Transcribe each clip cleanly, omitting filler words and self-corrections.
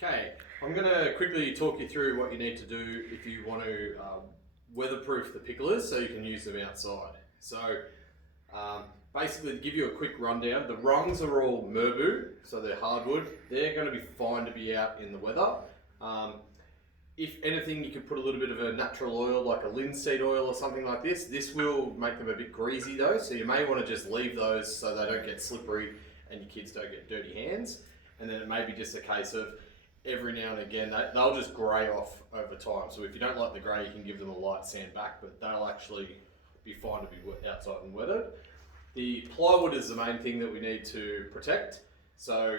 Okay, I'm going to quickly talk you through what you need to do if you want to weatherproof the Piklers so you can use them outside. So basically, to give you a quick rundown, the rungs are all merbau, so they're hardwood. They're going to be fine to be out in the weather. If anything, you can put a little bit of a natural oil like a linseed oil or something like this. This will make them a bit greasy though, so you may want to just leave those so they don't get slippery and your kids don't get dirty hands. And then it may be just a case of every now and again, they'll just grey off over time. So if you don't like the grey, you can give them a light sand back, but they'll actually be fine to be outside and weathered. The plywood is the main thing that we need to protect. So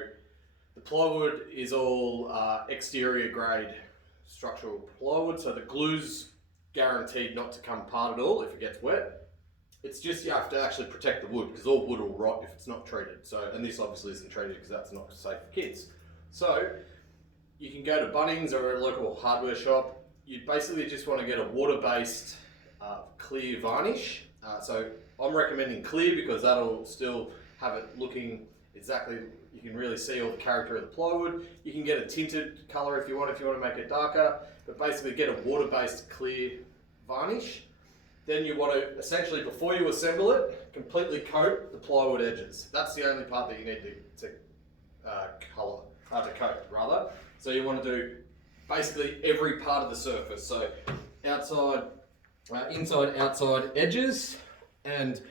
the plywood is all exterior grade structural plywood, so the glue's guaranteed not to come apart at all if it gets wet. It's just you have to actually protect the wood because all wood will rot if it's not treated. So, and this obviously isn't treated because that's not safe for kids. So you can go to Bunnings or a local hardware shop. You basically just want to get a water-based clear varnish. So I'm recommending clear because that'll still have it looking exactly, you can really see all the character of the plywood. You can get a tinted colour if you want to make it darker, but basically get a water-based clear varnish. Then you want to, essentially before you assemble it, completely coat the plywood edges. That's the only part that you need to coat rather. So you want to do basically every part of the surface. So outside, inside, outside edges, and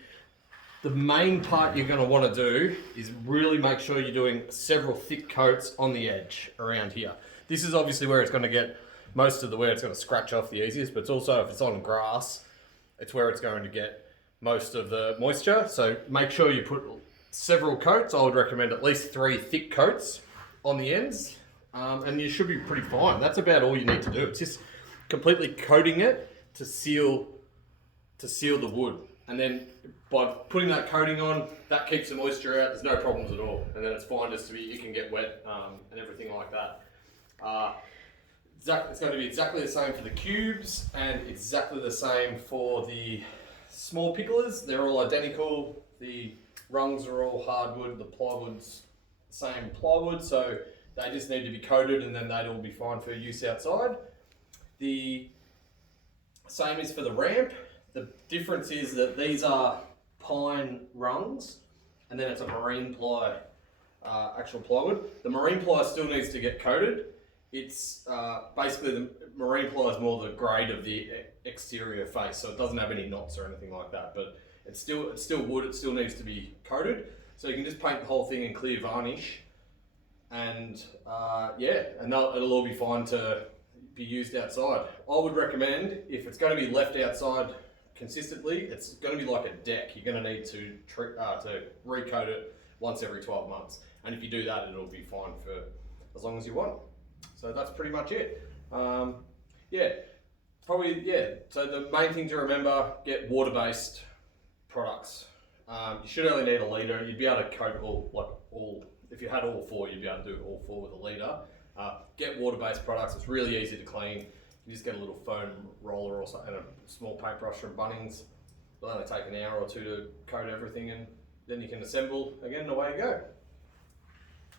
the main part you're going to want to do is really make sure you're doing several thick coats on the edge around here. This is obviously where it's going to get most of the wear, it's going to scratch off the easiest, but it's also if it's on grass, it's where it's going to get most of the moisture. So make sure you put several coats. I would recommend at least 3 thick coats on the ends, and you should be pretty fine. That's about all you need to do. It's just completely coating it to seal the wood. And then by putting that coating on, that keeps the moisture out. There's no problems at all. And then it's fine just to be, you can get wet and everything like that. It's going to be exactly the same for the cubes and exactly the same for the small Piklers. They're all identical. The rungs are all hardwood. The plywood's the same plywood. So they just need to be coated and then they'd all be fine for use outside. The same is for the ramp. The difference is that these are pine rungs and then it's a marine ply, actual plywood. The marine ply still needs to get coated. It's basically the marine ply is more the grade of the exterior face, so it doesn't have any knots or anything like that, but it's still wood, it still needs to be coated. So you can just paint the whole thing in clear varnish and yeah, and it'll all be fine to be used outside. I would recommend, if it's going to be left outside consistently, it's going to be like a deck. You're going to need to recoat it once every 12 months. And if you do that, it'll be fine for as long as you want. So that's pretty much it. Yeah, so the main thing to remember, get water-based products. You should only need a litre. You'd be able to coat all, if you had all 4, you'd be able to do all 4 with a litre. Get water-based products. It's really easy to clean. You just get a little foam roller or something, and a small paintbrush from Bunnings. It'll only take an hour or 2 to coat everything, and then you can assemble again and away you go.